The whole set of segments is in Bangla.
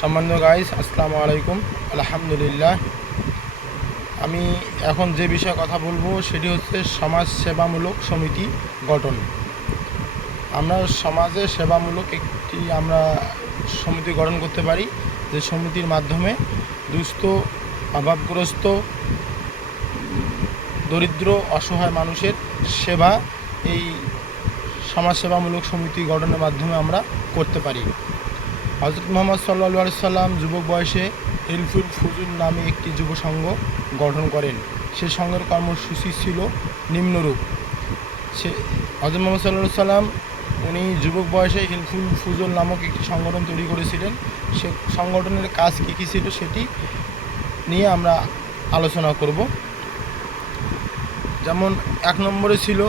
সম্মানিত গাইস, আসসালামু আলাইকুম। আলহামদুলিল্লাহ। আমি এখন যে বিষয়ে কথা বলবো সেটি হচ্ছে সমাজ সেবামূলক সমিতি গঠন। আমরা সমাজে সেবামূলক একটি সমিতি গঠন করতে পারি, যে সমিতির মাধ্যমে দুস্থ, অভাবগ্রস্ত, দরিদ্র, অসহায় মানুষের সেবা এই সমাজ সেবামূলক সমিতি গঠনের মাধ্যমে আমরা করতে পারি। হযরত মুহাম্মদ সাল্লাল্লাহু আলাইহি সাল্লাম যুবক বয়সে হিলফুল ফুজুল নামে একটি যুব সংঘ গঠন করেন। সে সংঘের কর্মসূচি ছিল নিম্নরূপ। হযরত মুহাম্মদ সাল্লাল্লাহু আলাইহি সাল্লাম উনি যুবক বয়সে হিলফুল ফুজুল নামক একটি সংগঠন তৈরি করেছিলেন। সে সংগঠনের কাজ কী কী ছিল সেটি নিয়ে আমরা আলোচনা করব। যেমন ১ নম্বরে ছিল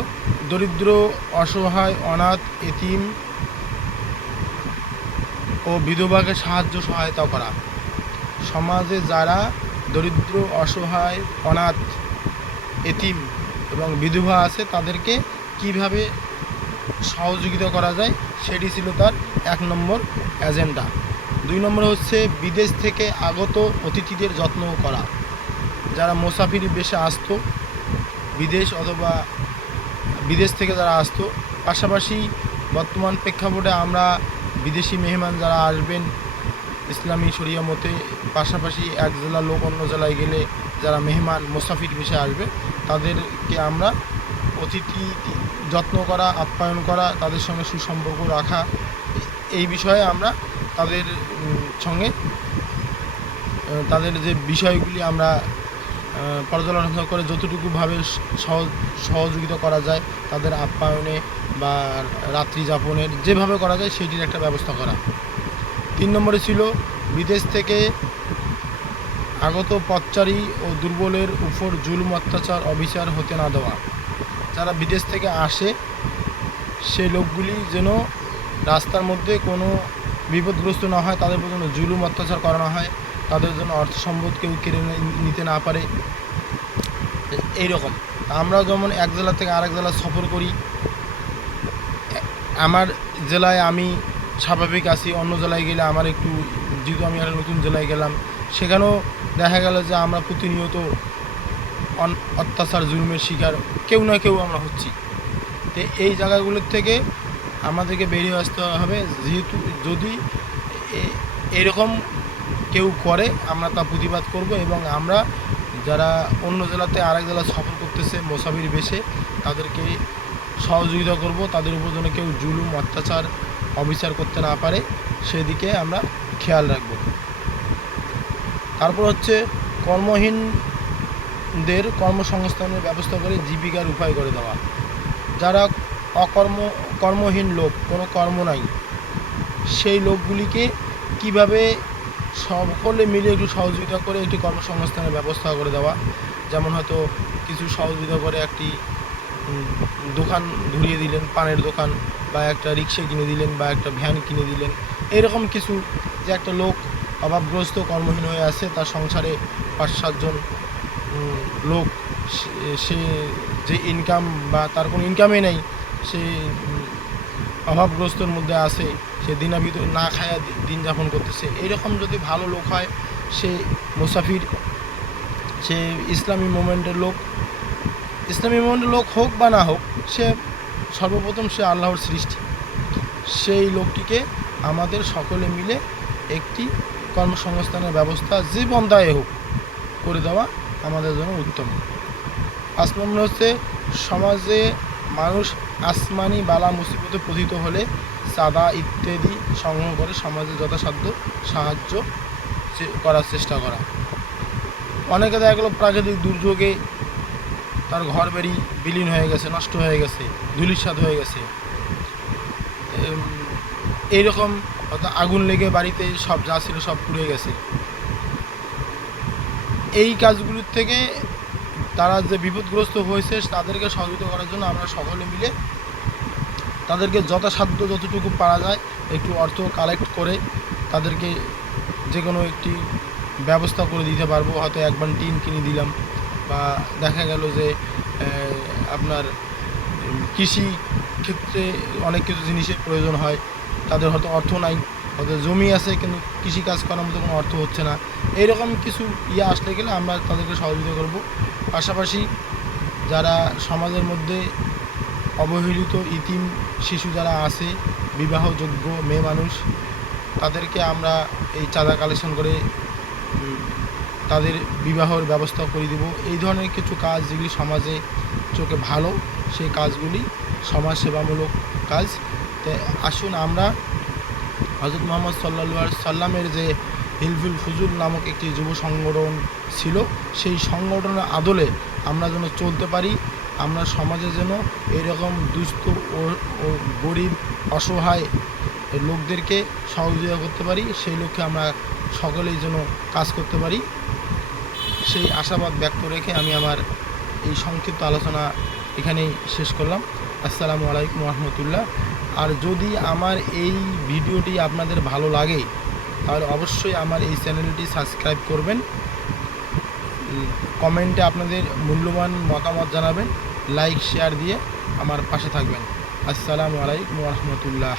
দরিদ্র, অসহায়, অনাথ, এতিম ও বিধবাকে সহায়তা করা। সমাজে যারা দরিদ্র, অসহায়, অনাথ, এতিম এবং বিধবা আছে তাদেরকে কিভাবে সহযোগিতা করা যায় সেটি ছিল তার ১ নম্বর এজেন্ডা। ২ নম্বর হচ্ছে বিদেশ থেকে আগত অতিথিদের যত্ন করা। যারা মুসাফির বেশে আসতো, বিদেশ থেকে যারা আসতো, পাশাপাশি বর্তমান প্রেক্ষাপটে আমরা বিদেশি মেহমান যারা আসবেন ইসলামী শরিয়া মতে, পাশাপাশি এক জেলার লোক অন্য জেলায় গেলে যারা মেহমান মুসাফির বেশে আসবে তাদেরকে আমরা অতিথি যত্ন করা, আপ্যায়ন করা, তাদের সঙ্গে সুসম্পর্ক রাখা, এই বিষয়ে আমরা তাদের সঙ্গে তাদের যে বিষয়গুলি আমরা পর্যালোচনা করে যতটুকুভাবে সহযোগিতা করা যায় তাদের আপ্যায়নে বা রাত্রি যাপনের যেভাবে করা যায় সেটির একটা ব্যবস্থা করা। ৩ নম্বরে ছিল বিদেশ থেকে আগত পথচারী ও দুর্বলের উপর জুলুম, অত্যাচার, অবিচার হতে না দেওয়া। যারা বিদেশ থেকে আসে সেই লোকগুলি যেন রাস্তার মধ্যে কোনো বিপদগ্রস্ত না হয়, তাদের উপর যেন জুলুম, অত্যাচার করানো হয়, তাদের জন্য অর্থ সম্পদ কেউ কেড়ে নিতে না পারে। এই রকম আমরা যেমন এক জেলা থেকে আরেক জেলা সফর করি, আমার জেলায় আমি স্বাভাবিক আছি, অন্য জেলায় গেলে আমার একটু, যেহেতু আমি একটা নতুন জেলায় গেলাম, সেখানেও দেখা গেল যে আমরা প্রতিনিয়ত অত্যাচার, জুলুমের শিকার কেউ না কেউ আমরা হচ্ছি। তো এই জায়গাগুলোর থেকে আমাদেরকে বেরিয়ে আসতে হবে। যেহেতু যদি এরকম কেউ করে আমরা তা প্রতিবাদ করব, এবং আমরা যারা অন্য জেলাতে আরেক জেলা সফর করতেছে মুসাফির বেশে তাদেরকে সহযোগিতা করব, তাদের উপর যেন কেউ জুলুম, অত্যাচার, অবিচার করতে না পারে সেদিকে আমরা খেয়াল রাখব। তারপর হচ্ছে কর্মহীনদের কর্মসংস্থানের ব্যবস্থা করে জীবিকার উপায় করে দেওয়া। যারা কর্মহীন লোক, কোনো কর্ম নাই, সেই লোকগুলিকে কিভাবে সকলে মিলে একটু সহযোগিতা করে একটি কর্মসংস্থানের ব্যবস্থা করে দেওয়া। যেমন হয়তো কিছু সহযোগিতা করে একটি দোকান ধরিয়ে দিলেন, পানের দোকান, বা একটা রিক্সা কিনে দিলেন, বা একটা ভ্যান কিনে দিলেন, এরকম কিছু, যে একটা লোক অভাবগ্রস্ত, কর্মহীন হয়ে আছে, তার সংসারে ৫-৭ জন লোক, সে যে ইনকাম বা তার কোনো ইনকামই নেই, সে অভাবগ্রস্তর মধ্যে আছে, সে দিনাভিত না খায়া দিন যাপন করতেছে, এইরকম যদি ভালো লোক হয়, সে মুসাফির, সে ইসলামী মুভমেন্টের লোক হোক বা না হোক, সে সর্বপ্রথম সে আল্লাহর সৃষ্টি, সেই লোকটিকে আমাদের সকলে মিলে একটি কর্মসংস্থানের ব্যবস্থা যে পন্থায় হোক করে দেওয়া আমাদের জন্য উত্তম। ৫ নম্বর হচ্ছে সমাজে মানুষ আসমানি বালা মুসিবতে পতিত হলে চাঁদা ইত্যাদি সংগ্রহ করে সমাজে যথাসাধ্য সাহায্য করার চেষ্টা করা। অনেকে দেখা গেলো প্রাকৃতিক দুর্যোগে তার ঘর বাড়ি বিলীন হয়ে গেছে, নষ্ট হয়ে গেছে, ধূলিসাৎ হয়ে গেছে, এইরকম হয়তো আগুন লেগে বাড়িতে সব যা ছিল সব পুড়ে গেছে। এই কাজগুলোর থেকে তারা যে বিপদগ্রস্ত হয়েছে তাদেরকে সহযোগিতা করার জন্য আমরা সকলে মিলে তাদেরকে যথাসাধ্য যতটুকু পারা যায় একটু অর্থ কালেক্ট করে তাদেরকে যে কোনো একটি ব্যবস্থা করে দিতে পারবো। হয়তো 1 বান টিন কিনে দিলাম, বা দেখা গেল যে আপনার কৃষি ক্ষেত্রে অনেক কিছু জিনিসের প্রয়োজন হয়, তাদের হয়তো অর্থ নাই, ওদের জমি আছে কিন্তু কৃষিকাজ করার মতো কোনো অর্থ হচ্ছে না, এইরকম কিছু আসলে গেলে আমরা তাদেরকে সহযোগিতা করব। পাশাপাশি যারা সমাজের মধ্যে অবহেলিত ইতিম শিশু যারা আছে, বিবাহযোগ্য মেয়ে মানুষ, তাদেরকে আমরা এই চাঁদা কালেকশন করে তাদের বিবাহের ব্যবস্থা করে দিব। এই ধরনের কিছু কাজ যেগুলি সমাজে চোখে ভালো, সেই কাজগুলি সমাজ সেবামূলক কাজ। তো আসুন আমরা হযরত মুহাম্মদ সাল্লাল্লাহু আলাইহি সাল্লামের যে হিলফুল ফুজুল নামক একটি যুব সংগঠন ছিল, সেই সংগঠনের আদলে আমরা যেন চলতে পারি, আমরা সমাজে যেন এরকম দুস্থ ও গরিব অসহায় লোকদেরকে সহযোগিতা করতে পারি, সেই লক্ষ্যে আমরা সকলেই যেন কাজ করতে পারি, সেই আশাবাদ ব্যক্ত রেখে আমি আমার এই সংক্ষিপ্ত আলোচনা এখানেই শেষ করলাম। আসসালামু আলাইকুম ওয়া রাহমাতুল্লাহ। আর যদি আমার এই ভিডিওটি আপনাদের ভালো লাগে তাহলে অবশ্যই আমার এই চ্যানেলটি সাবস্ক্রাইব করবেন, কমেন্টে আপনাদের মূল্যবান মতামত জানাবেন, লাইক শেয়ার দিয়ে আমার পাশে থাকবেন। আসসালামু আলাইকুম ওয়া রাহমাতুল্লাহ।